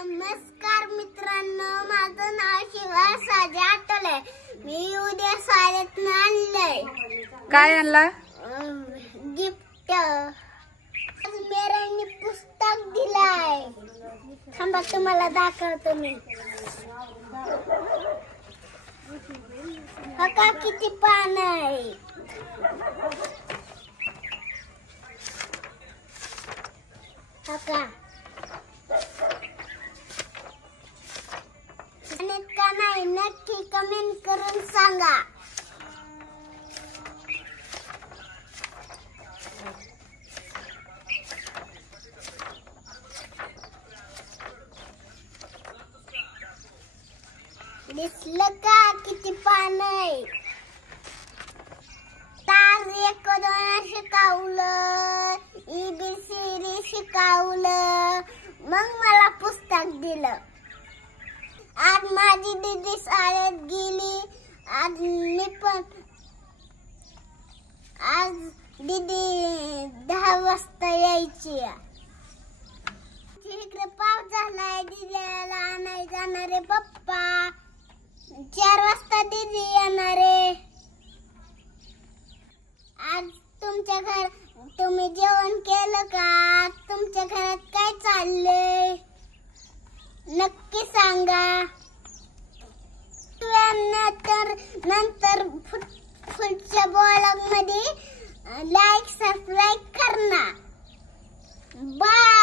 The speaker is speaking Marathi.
नमस्कार मित्रांनो, माझं नाव शिवा साजे आटले। मी उद्या शाळेत आणलंय। काय आणला? गिफ्ट। आज मेरांनी पुस्तक दिलाय। थांबा तुम्हाला दाखवतो मी। बघा किती पान आहे। बघा का नाही नक्की कमेंट करून सांगा। दिसलं का किती पान आहे? तार एक दोन शिकवलं, ABCD शिकवलं, मग मला पुस्तक दिलं। आज माझी दीदी शाळेत गेली। आज मी पण आज दीदी 10 वाजता यायची। इकडे पाऊस झालाय। दीदीला आणायला जाणारे पप्पा 4 वाजता दीदी येणारे। आज तुमच्या घर तुम्ही जेवण केलं का? तुमच्या घरात काय चाललंय नक्की सांगा। नंतर पुढच्या ब्लॉग मध्ये लाईक सबस्क्राईब करना। बाय।